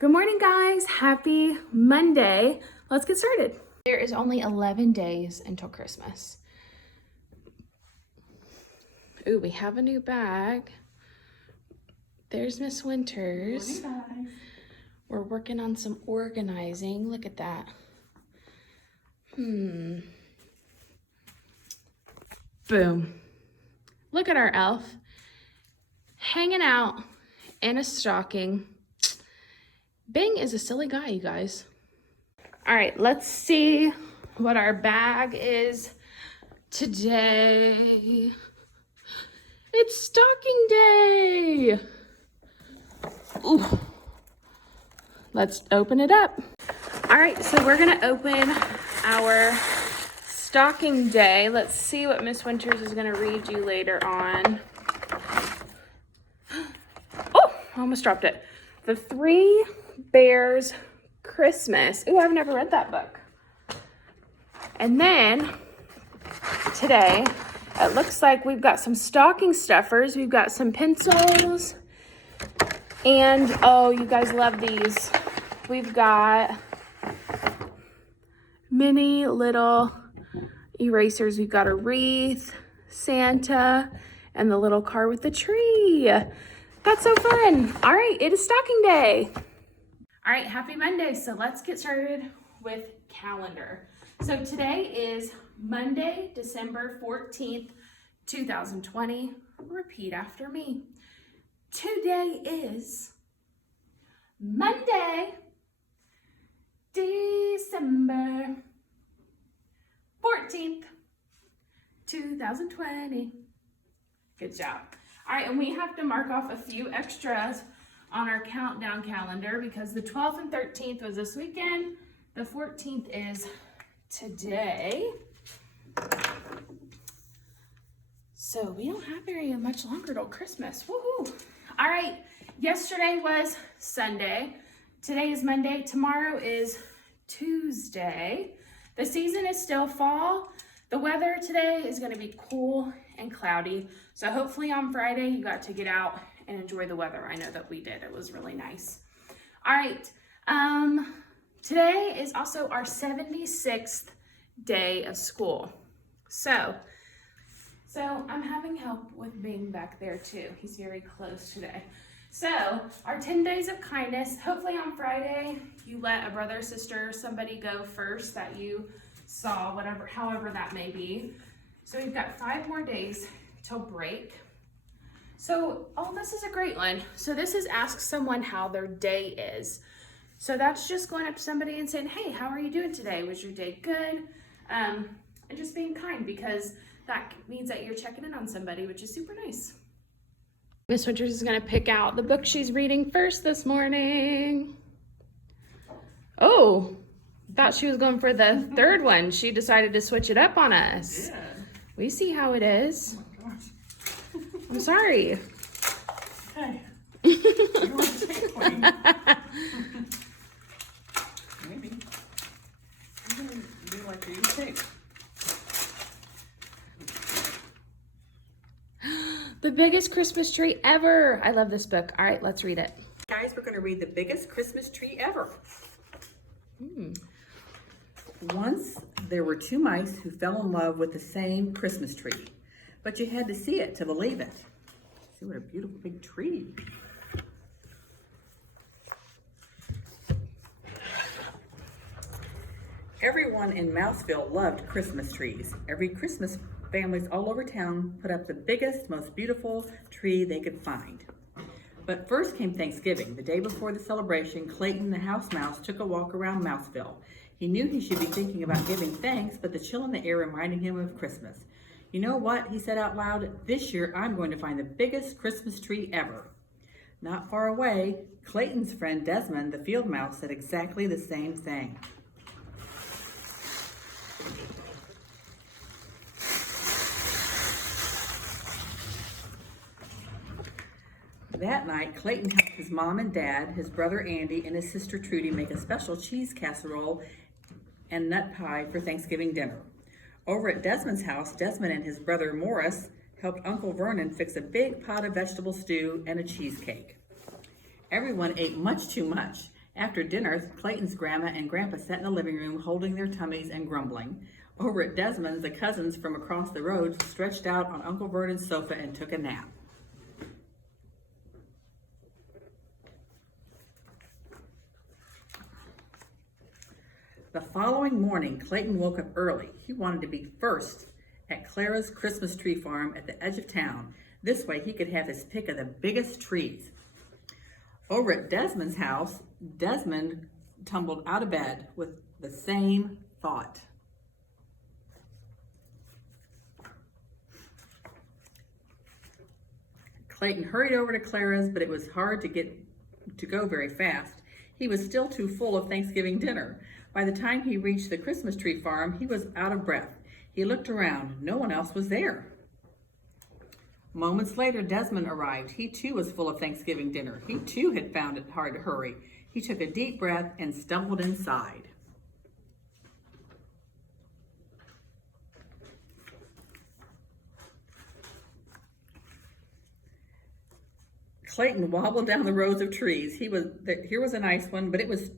Good morning, guys. Happy Monday. Let's get started. There is only 11 days until Christmas. Ooh, we have a new bag. There's Miss Winters. Morning, guys. We're working on some organizing. Look at that. Boom. Look at our elf hanging out in a stocking. Bing is a silly guy, you guys. All right, let's see what our bag is today. It's stocking day. Ooh. Let's open it up. All right, so we're gonna open our stocking day. Let's see what Miss Winters is gonna read you later on. Oh, I almost dropped it. The Three Bears Christmas. Ooh, I've never read that book. And then today, it looks like we've got some stocking stuffers. We've got some pencils. And, oh, you guys love these. We've got mini little erasers. We've got a wreath, Santa, and the little car with the tree. That's so fun. All right, it is stocking day. All right, happy Monday. So let's get started with calendar. So today is Monday, December 14th, 2020. Repeat after me. Today is Monday, December 14th, 2020. Good job. All right, and we have to mark off a few extras on our countdown calendar because the 12th and 13th was this weekend. The 14th is today. So we don't have very much longer till Christmas. Woohoo! All right, yesterday was Sunday. Today is Monday. Tomorrow is Tuesday. The season is still fall. The weather today is going to be cool and cloudy. So hopefully on Friday you got to get out and enjoy the weather. I know that we did. It was really nice. All right. Today is also our 76th day of school. So I'm having help with Bing back there too. He's very close today. So our 10 days of kindness, hopefully on Friday, you let a brother, sister, somebody go first that you saw, however that may be. So we've got 5 more days till break. So, this is a great one. So this is ask someone how their day is. So that's just going up to somebody and saying, hey, how are you doing today? Was your day good? And just being kind, because that means that you're checking in on somebody, which is super nice. Miss Winters is going to pick out the book she's reading first this morning. Oh, thought she was going for the third one. She decided to switch it up on us. Yeah. We see how it is. Oh my gosh. I'm sorry. Hey. You want to take one? Maybe. I'm going to do like you take. The Biggest Christmas Tree Ever. I love this book. All right, let's read it. Guys, we're going to read The Biggest Christmas Tree Ever. Once there were 2 mice who fell in love with the same Christmas tree, but you had to see it to believe it. See what a beautiful big tree. Everyone in Mouseville loved Christmas trees. Every Christmas, families all over town put up the biggest, most beautiful tree they could find. But first came Thanksgiving. The day before the celebration, Clayton the house mouse took a walk around Mouseville. He knew he should be thinking about giving thanks, but the chill in the air reminded him of Christmas. You know what? He said out loud, this year I'm going to find the biggest Christmas tree ever. Not far away, Clayton's friend Desmond, the field mouse, said exactly the same thing. That night, Clayton helped his mom and dad, his brother Andy, and his sister Trudy make a special cheese casserole and nut pie for Thanksgiving dinner. Over at Desmond's house, Desmond and his brother Morris helped Uncle Vernon fix a big pot of vegetable stew and a cheesecake. Everyone ate much too much. After dinner, Clayton's grandma and grandpa sat in the living room holding their tummies and grumbling. Over at Desmond's, the cousins from across the road stretched out on Uncle Vernon's sofa and took a nap. The following morning, Clayton woke up early. He wanted to be first at Clara's Christmas tree farm at the edge of town. This way he could have his pick of the biggest trees. Over at Desmond's house, Desmond tumbled out of bed with the same thought. Clayton hurried over to Clara's, but it was hard to go very fast. He was still too full of Thanksgiving dinner. By the time he reached the Christmas tree farm, he was out of breath. He looked around. No one else was there. Moments later, Desmond arrived. He too was full of Thanksgiving dinner. He too had found it hard to hurry. He took a deep breath and stumbled inside. Clayton wobbled down the rows of trees. Here was a nice one, but it was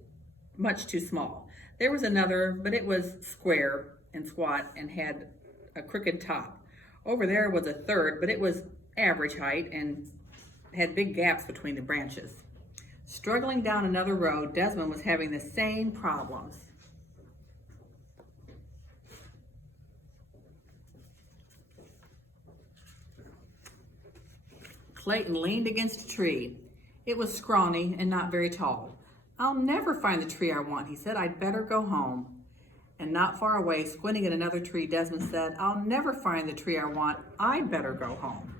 much too small. There was another, but it was square and squat and had a crooked top. Over there was a third, but it was average height and had big gaps between the branches. Struggling down another row, Desmond was having the same problems. Clayton leaned against a tree. It was scrawny and not very tall. "I'll never find the tree I want," he said. "I'd better go home." And not far away, squinting at another tree, Desmond said, "I'll never find the tree I want. I'd better go home."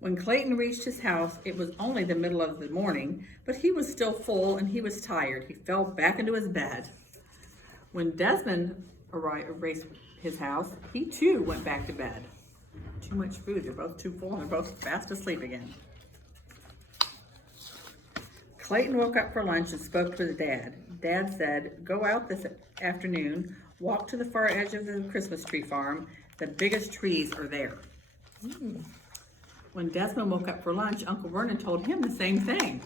When Clayton reached his house, it was only the middle of the morning, but he was still full and he was tired. He fell back into his bed. When Desmond reached his house, he too went back to bed. Too much food. They're both too full and they're both fast asleep again. Clayton woke up for lunch and spoke to his dad. Dad said, "Go out this afternoon, walk to the far edge of the Christmas tree farm. The biggest trees are there." When Desmond woke up for lunch, Uncle Vernon told him the same thing.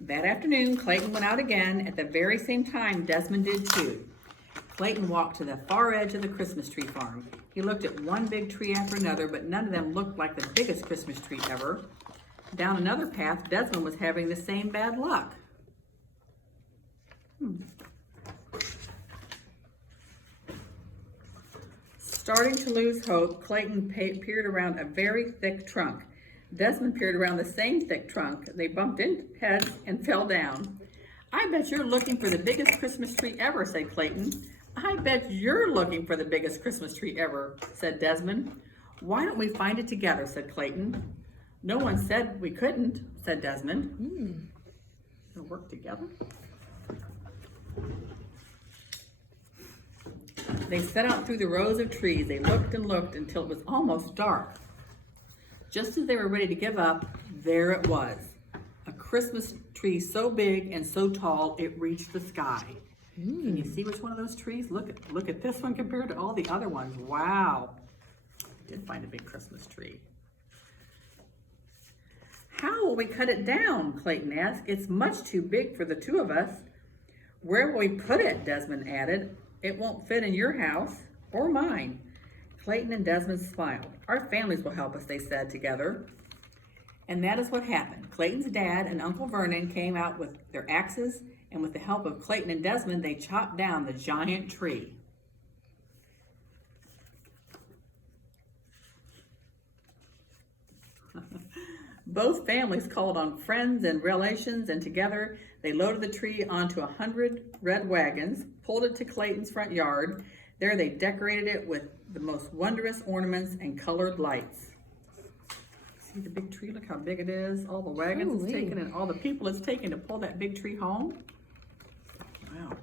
That afternoon, Clayton went out again. At the very same time, Desmond did too. Clayton walked to the far edge of the Christmas tree farm. He looked at one big tree after another, but none of them looked like the biggest Christmas tree ever. Down another path, Desmond was having the same bad luck. Starting to lose hope, Clayton peered around a very thick trunk. Desmond peered around the same thick trunk. They bumped into heads and fell down. "I bet you're looking for the biggest Christmas tree ever," said Clayton. "I bet you're looking for the biggest Christmas tree ever," said Desmond. "Why don't we find it together?" said Clayton. "No one said we couldn't," said Desmond. We'll work together. They set out through the rows of trees. They looked and looked until it was almost dark. Just as they were ready to give up, there it was. A Christmas tree so big and so tall it reached the sky. Can you see which one of those trees? Look at this one compared to all the other ones. Wow. I did find a big Christmas tree. "How will we cut it down?" Clayton asked. "It's much too big for the two of us." "Where will we put it?" Desmond added. "It won't fit in your house or mine." Clayton and Desmond smiled. "Our families will help us," they said together. And that is what happened. Clayton's dad and Uncle Vernon came out with their axes, and with the help of Clayton and Desmond, they chopped down the giant tree. Both families called on friends and relations, and together they loaded the tree onto 100 red wagons, pulled it to Clayton's front yard. There they decorated it with the most wondrous ornaments and colored lights. See the big tree? Look how big it is. All the wagons it's taken and all the people it's taken to pull that big tree home. Wow.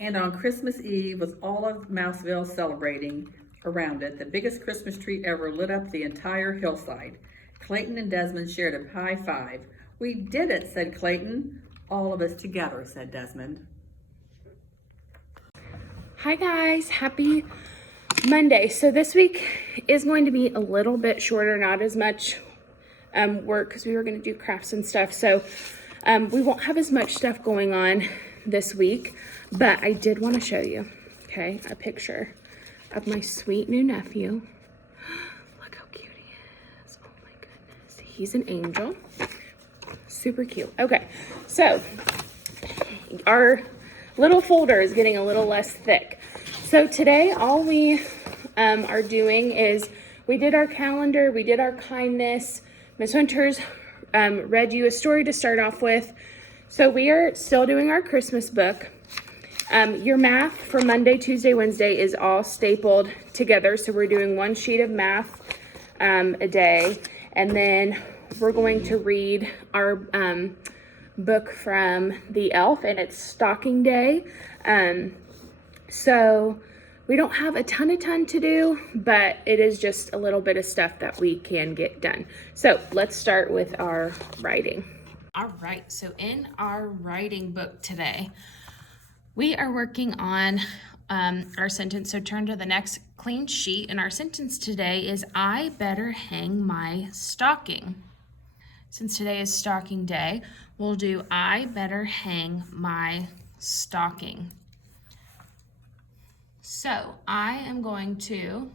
And on Christmas Eve, with all of Mouseville celebrating around it, the biggest Christmas tree ever lit up the entire hillside. Clayton and Desmond shared a high five. "We did it," said Clayton. All of us together, said Desmond. Hi guys, happy Monday. So this week is going to be a little bit shorter, not as much work because we were going to do crafts and stuff. So we won't have as much stuff going on this week, but I did want to show you, okay, a picture of my sweet new nephew. Look how cute he is. Oh my goodness. He's an angel. Super cute. Okay, so our little folder is getting a little less thick. So today, all we are doing is we did our calendar, we did our kindness. Miss Winters read you a story to start off with. So we are still doing our Christmas book. Your math for Monday, Tuesday, Wednesday is all stapled together. So we're doing one sheet of math a day. And then we're going to read our book from the Elf, and it's stocking day. So we don't have a ton to do, but it is just a little bit of stuff that we can get done. So let's start with our writing. All right, so in our writing book today, we are working on our sentence. So turn to the next clean sheet, and our sentence today is, I better hang my stocking. Since today is stocking day, we'll do, I better hang my stocking. So I am going to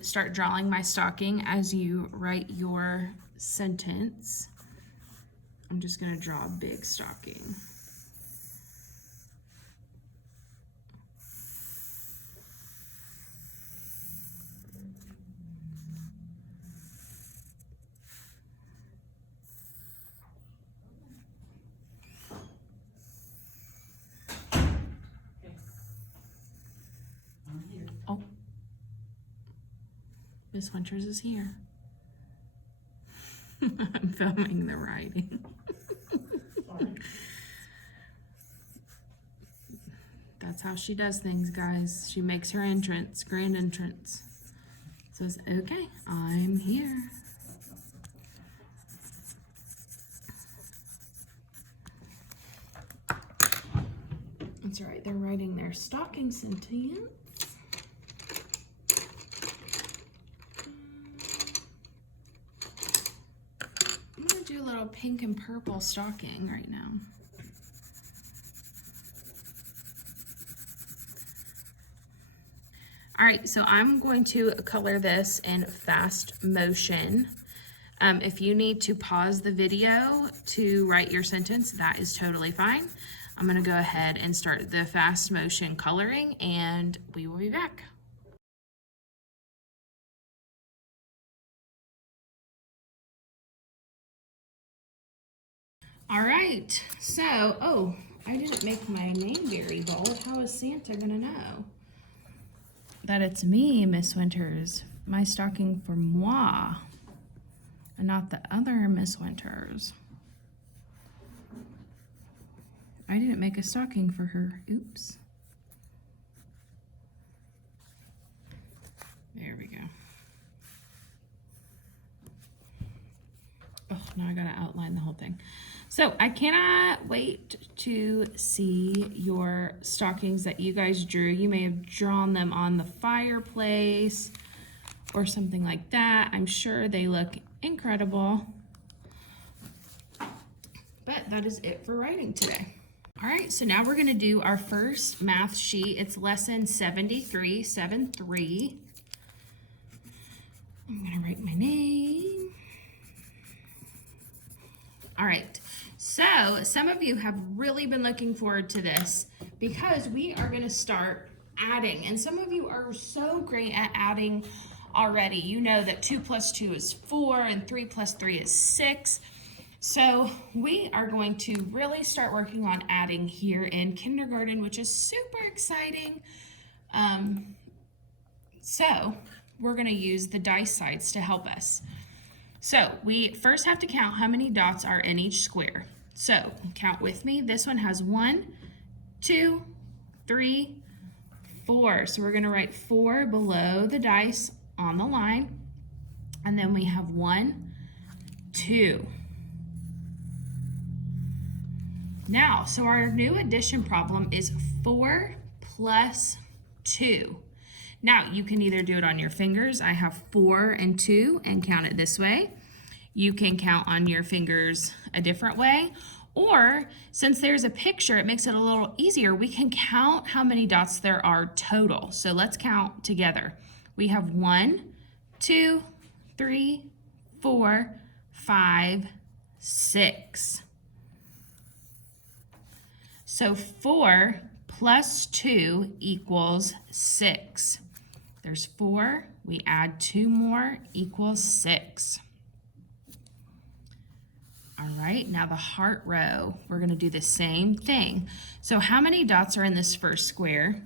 start drawing my stocking as you write your sentence. I'm just going to draw a big stocking. Oh, Miss Winters is here. I'm filming the writing. That's how she does things, guys. She makes her entrance, grand entrance. Says, okay, I'm here. That's right, they're writing their stocking sentence. I'm gonna do a little pink and purple stocking right now. All right, so I'm going to color this in fast motion. If you need to pause the video to write your sentence, that is totally fine. I'm gonna go ahead and start the fast motion coloring, and we will be back. All right, so, oh, I didn't make my name very bold. How is Santa gonna know that it's me, Miss Winters, my stocking for moi, and not the other Miss Winters? I didn't make a stocking for her. Oops. There we go. Oh, now I gotta outline the whole thing. So I cannot wait to see your stockings that you guys drew. You may have drawn them on the fireplace or something like that. I'm sure they look incredible. But that is it for writing today. All right, so now we're gonna do our first math sheet. It's lesson 7373. I'm gonna write my name. All right, so some of you have really been looking forward to this because we are gonna start adding, and some of you are so great at adding already. You know that 2 plus 2 is 4 and 3 plus 3 is 6. So we are going to really start working on adding here in kindergarten, which is super exciting. So we're gonna use the dice sides to help us. So we first have to count how many dots are in each square. So count with me. This one has 1, 2, 3, 4. So we're gonna write 4 below the dice on the line. And then we have 1, 2. Now, so our new addition problem is 4 plus 2. Now, you can either do it on your fingers. I have 4 and 2 and count it this way. You can count on your fingers a different way. Or, since there's a picture, it makes it a little easier. We can count how many dots there are total. So let's count together. We have 1, 2, 3, 4, 5, 6. So 4 plus 2 equals 6. There's 4, we add 2 more, equals 6. All right, now the heart row, we're gonna do the same thing. So how many dots are in this first square?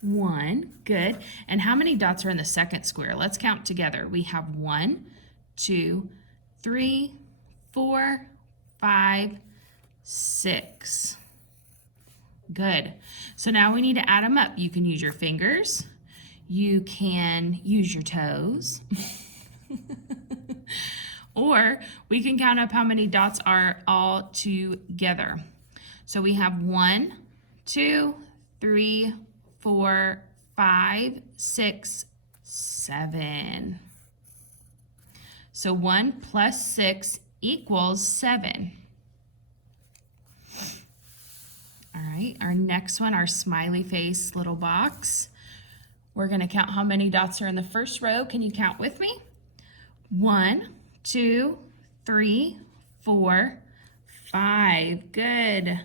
1, good. And how many dots are in the second square? Let's count together. We have 1, 2, 3, 4, 5, 6. Good. So now we need to add them up. You can use your fingers. You can use your toes. Or we can count up how many dots are all together. So we have 1, 2, 3, 4, 5, 6, 7. So 1 plus 6 equals 7. All right, our next one, our smiley face little box. We're gonna count how many dots are in the first row. Can you count with me? 1, 2, 3, 4, 5. Good.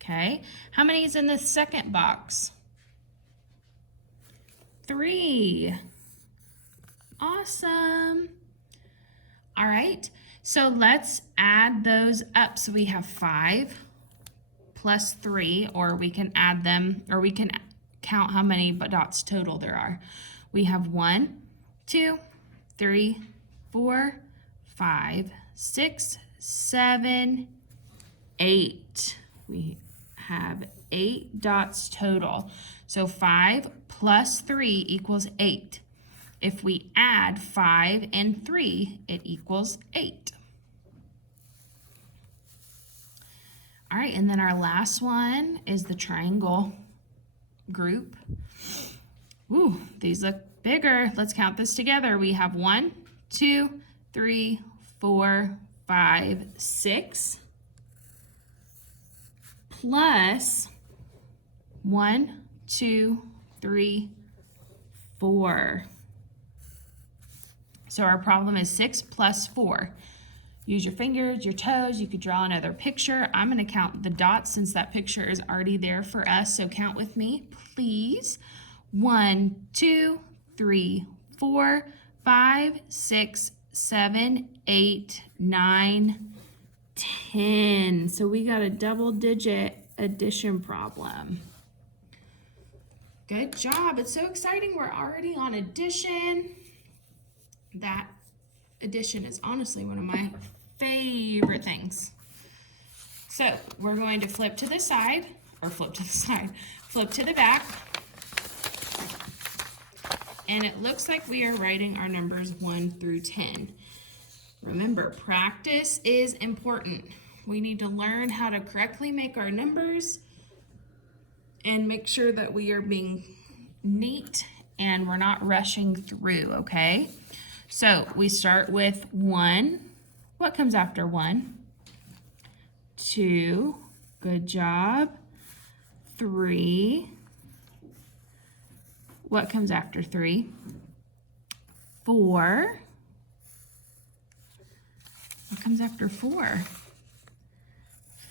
Okay, how many is in the second box? 3. Awesome. All right, so let's add those up. So we have 5 plus 3, or we can add them, or we can count how many dots total there are. We have 1, 2, 3, 4, 5, 6, 7, 8. We have 8 dots total. So 5 plus 3 equals 8. If we add 5 and 3, it equals 8. All right, and then our last one is the triangle group. Ooh, these look bigger. Let's count this together. We have 1, 2, 3, 4, 5, 6. Plus 1, 2, 3, 4. So our problem is 6 plus 4. Use your fingers, your toes. You could draw another picture. I'm going to count the dots since that picture is already there for us. So count with me, please. 1, 2, 3, 4, 5, 6, 7, 8, 9, 10. So we got a double-digit addition problem. Good job. It's so exciting. We're already on addition. That addition is honestly one of my favorite things. So we're going to flip to the side, or flip to the back. And it looks like we are writing our numbers 1 through 10. Remember, practice is important. We need to learn how to correctly make our numbers and make sure that we are being neat and we're not rushing through, okay? So we start with 1. What comes after 1? 2. Good job. 3. What comes after 3? 4. What comes after 4?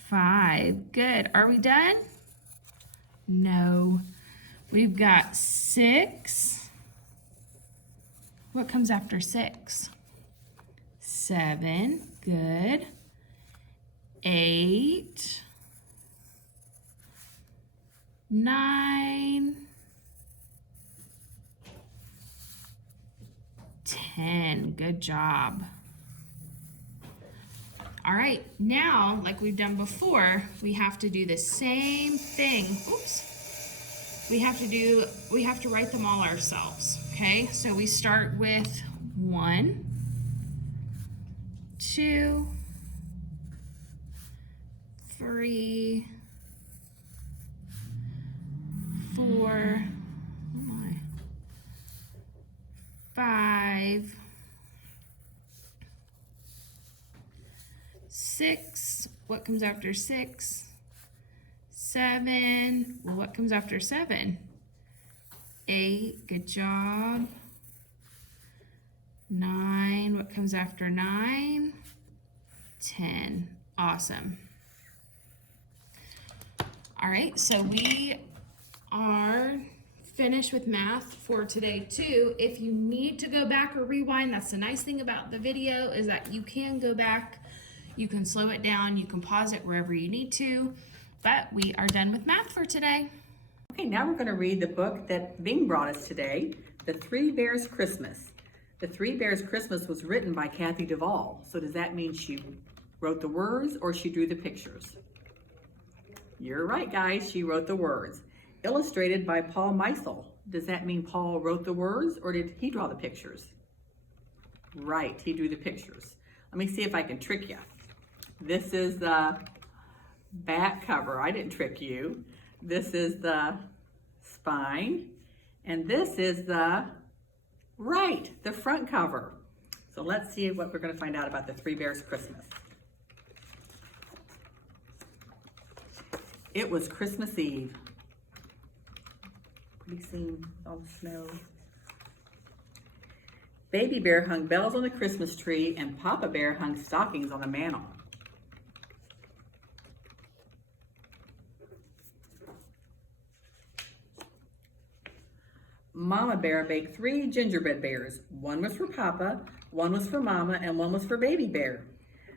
5. Good. Are we done? No. We've got 6. What comes after 6? 7. Good. 8. 9. 10. Good job. All right, now, like we've done before, we have to do the same thing. Oops. We have to write them all ourselves, okay? So we start with 1, 2, 3, 4, oh my, 5, 6, what comes after 6? 7, well, what comes after 7? 8, good job. 9, what comes after 9? 10, awesome. All right, so we are finished with math for today too. If you need to go back or rewind, that's the nice thing about the video is that you can go back, you can slow it down, you can pause it wherever you need to, but we are done with math for today. Okay, now we're going to read the book that Bing brought us today, The Three Bears Christmas. The Three Bears Christmas was written by Kathy Duvall. So does that mean she wrote the words or she drew the pictures? You're right, guys, she wrote the words. Illustrated by Paul Meisel. Does that mean Paul wrote the words or did he draw the pictures? Right, he drew the pictures. Let me see if I can trick you. This is the back cover. I didn't trick you. This is the spine. And this is the front cover. So let's see what we're going to find out about the Three Bears Christmas. It was Christmas Eve. Pretty scene, all the snow. Baby Bear hung bells on the Christmas tree and Papa Bear hung stockings on the mantle. Mama Bear baked 3 gingerbread bears. One was for Papa, one was for Mama, and one was for Baby Bear.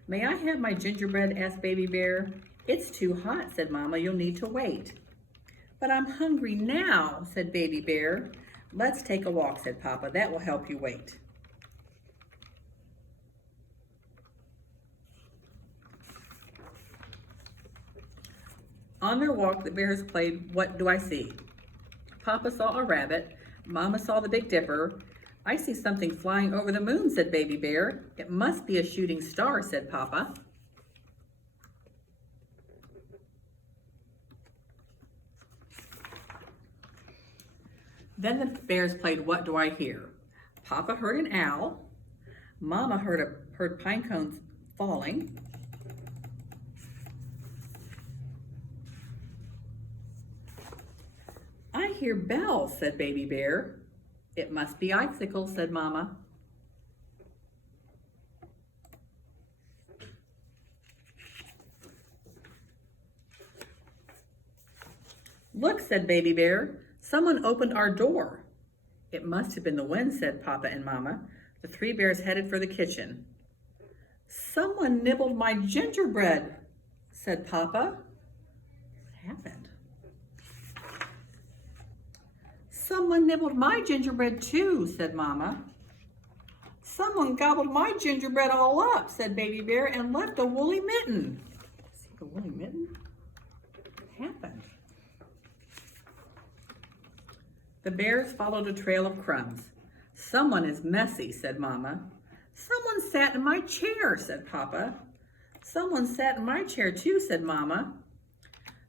May I have my gingerbread? Asked Baby Bear. It's too hot, said Mama. You'll need to wait. But I'm hungry now, said Baby Bear. Let's take a walk, said Papa. That will help you wait. On their walk, the bears played What Do I See? Papa saw a rabbit. Mama saw the Big Dipper. I see something flying over the moon, said Baby Bear. It must be a shooting star, said Papa. Then the bears played What Do I Hear? Papa heard an owl. Mama heard pine cones falling. I hear bells, said Baby Bear. It must be icicles, said Mama. Look, said Baby Bear. Someone opened our door. It must have been the wind, said Papa and Mama. The 3 bears headed for the kitchen. Someone nibbled my gingerbread, said Papa. What happened? Someone nibbled my gingerbread too, said Mama. Someone gobbled my gingerbread all up, said Baby Bear, and left a woolly mitten. See the woolly mitten? What happened? The bears followed a trail of crumbs. Someone is messy, said Mama. Someone sat in my chair, said Papa. Someone sat in my chair too, said Mama.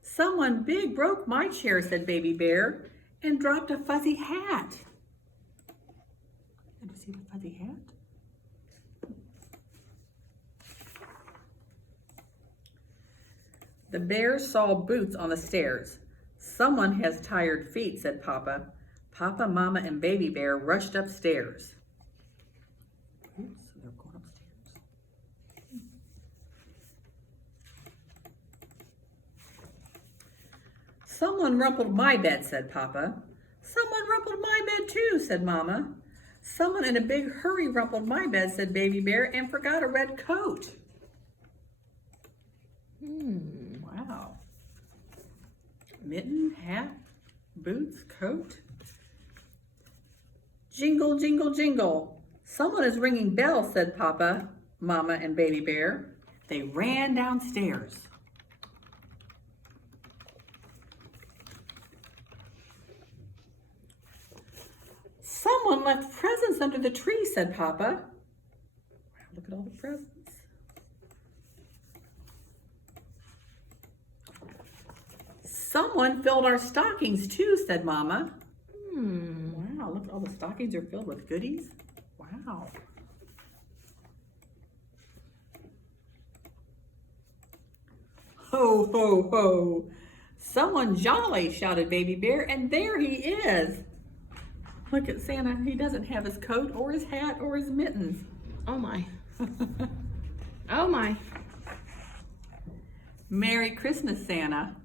Someone big broke my chair, said Baby Bear, and dropped a fuzzy hat. Did you see the fuzzy hat? The bears saw boots on the stairs. Someone has tired feet, said Papa. Papa, Mama, and Baby Bear rushed upstairs. Oops, they're going upstairs. Someone rumpled my bed, said Papa. Someone rumpled my bed too, said Mama. Someone in a big hurry rumpled my bed, said Baby Bear, and forgot a red coat. Wow. Mitten, hat, boots, coat. Jingle, jingle, jingle. Someone is ringing bells, said Papa, Mama, and Baby Bear. They ran downstairs. Someone left presents under the tree, said Papa. Look at all the presents. Someone filled our stockings too, said Mama. Hmm. Wow, look, all the stockings are filled with goodies. Wow. Ho, ho, ho. Someone jolly, shouted Baby Bear, and there he is. Look at Santa. He doesn't have his coat or his hat or his mittens. Oh my. Oh my. Merry Christmas, Santa.